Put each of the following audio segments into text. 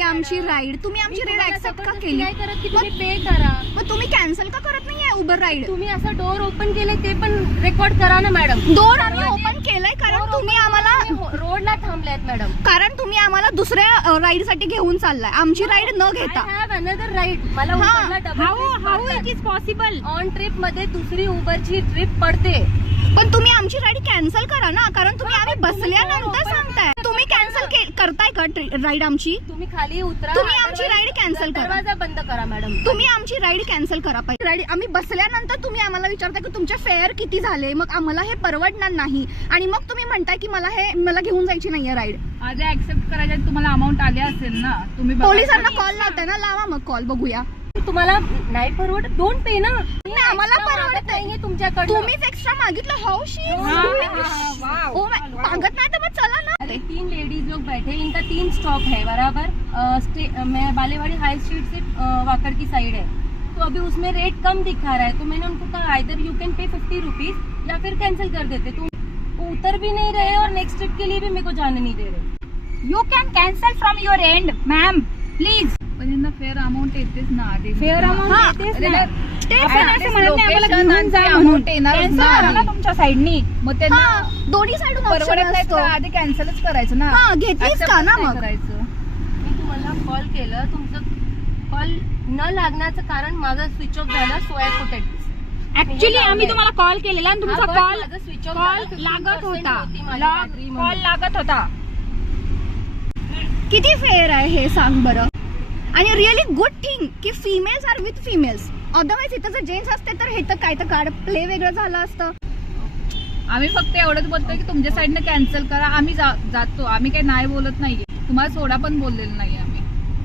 केली आमची राईड, तुम्ही आमची राईड ऍक्सेप्ट का केली? तुम्ही पे करा. मग तुम्ही कॅन्सल का करत नाहीये उबर राईड? तुम्ही असं डोर ओपन केले ते पण रेकॉर्ड करा ना मॅडम. डोर आम्ही ओपन केलंय कारण तुम्ही आम्हाला रोडला थांबलेत मॅडम. कारण तुम्ही आम्हाला दुसऱ्या राईड साठी घेऊन चाललाय, आमची राईड न घेता. I have another ride. मला how it is possible? On trip मध्ये दुसरी उबरची ट्रिप पडते. पण तुम्ही आमची राईड कॅन्सल करा ना, कारण तुम्ही आम्ही बसल्यानंतर सांगताय. तुम्ही कॅन्सल करताय का राईड आमची? तुम्ही खाली उतरा. तुम्ही आमची राईड कॅन्सल करा. दरवाजा बंद करा मॅडम. तुम्ही आमची राईड कॅन्सल करा पाहिजे. राईड आम्ही बसल्यानंतर तुम्ही आम्हाला विचारताय की तुमचे फेअर किती झाले, मग आम्हाला हे परवडणार नाही आणि मग तुम्ही म्हणताय की मला घेऊन जायची नाहीये राईड. आज ऍक्सेप्ट करायच्या तुम्हाला अमाऊंट आले असेल ना, तुम्ही पोलिसांना कॉल लावताय ना, लावा मग कॉल बघूया. तुम्हाला नाही परवडत, डोंट पे ना. आम्हाला परवडत नाहीये तुमच्याकडे. तुम्हीच एक्स्ट्रा मागितलं. हाऊ शी मागत नाही तर मग चला ना. अरे 3 लेडीज लोग बैठे, इनका 3 स्टॉप है बराबर. मैं बालेवाड़ी हाई स्ट्रीट से वाकड़ की साइड है, तो अभी उसमें रेट कम दिखा रहा है, तो मैंने उनको कहा either you can pay 50 rupees या फिर कैंसिल कर देते. तो वो उतर भी नहीं रहे और नेक्स्ट ट्रिप के लिए भी मेरे को जाने नहीं दे रहे. You can cancel from your end ma'am please. पण यांना फेअर अमाऊंट येतेच ना आधी. फेअर अमाऊंट येतेच ना. तुमच्या साईडनी मग त्यांना दोन्ही साईडून परवडत नाही तर आधी कॅन्सलच करायचं ना. घेतलीच का ना मग करायचं. मी तुम्हाला कॉल केलं, तुमचं कॉल न लागण्याचं कारण माझा स्विच ऑफ झाला. So I put it. Actually आम्ही तुम्हाला कॉल केलेला आणि तुमचा कॉल स्विच ऑफ लागत होता. कॉल लागत होता. किती फेअर आहे हे सांग बरं. आणि रिअली गुड थिंग की females are with females. Otherwise इथं जर जेंट्स असते तर हे तर काय तर कार्ड प्ले वेगळं झालं असतं. आम्ही फक्त एवढंच बोलतोय की तुमच्या साईडनं कॅन्सल करा. आम्ही जातो. आम्ही काही नाही बोलत नाहीये. तुम्हाला सोडा पण बोललेलं नाही. आम्ही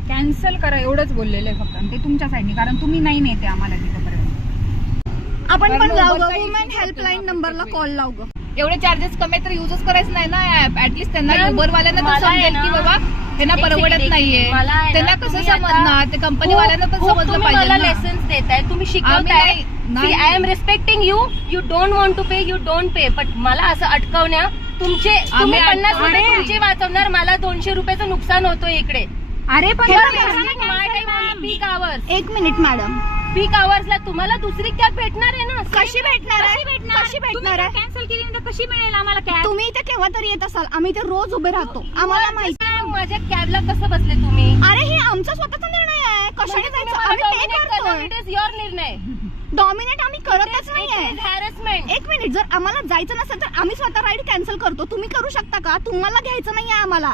कॅन्सल करा एवढंच बोललेलं आहे फक्त. ते तुमच्या साईडने, कारण तुम्ही नाही नेते आम्हाला तिथपर्यंत. आपण पण लावू ग वुमन हेल्पलाईन नंबरला कॉल लावू ग. एवढे चार्जेस कमी तर युजच करायचं नाही ना. ऍटलीस्ट त्यांना उबर वाल्यांना तर समजेल की बाबा त्यांना परवडत नाहीये. त्यांना कसं समजणार, ते कंपनी वाल्यांना पण समजलं पाहिजे. मला लेसन्स देताय, तुम्ही शिकवताय. I am respecting you. You don't want to pay, you don't pay. But मला असं अटकवण्या तुम्ही 50 रुपये तुमचे वाचवणार, मला 200 रुपयाचं नुकसान होतोय इकडे. अरे पण पीक आवर्स. एक मिनिट मॅडम, पीक आवर्सला तुम्हाला दुसरी कॅब भेटणार आहे ना. कशी भेटणार आहे? कशी भेटणार आहे? कॅन्सल केली तर कशी मिळेल आम्हाला कॅब? तुम्ही इथे केव्हा तरी येत असाल, आम्ही इथे रोज उभे राहतो, आम्हाला माहिती. माझ्या कॅबला कसं बसले तुम्ही? अरे हे आमचा स्वतःचा निर्णय आहे. कशाने जायचं आम्ही पे करतोय. इट इज युअर निर्णय. डॉमिनेट आम्ही करतच नाहीये. हॅरेसमेंट. एक मिनिट, जर आम्हाला जायचं नसेल तर आम्ही स्वतः राईड कॅन्सल करतो. तुम्ही करू शकता का? तुम्हाला घ्यायचं नाहीये आम्हाला.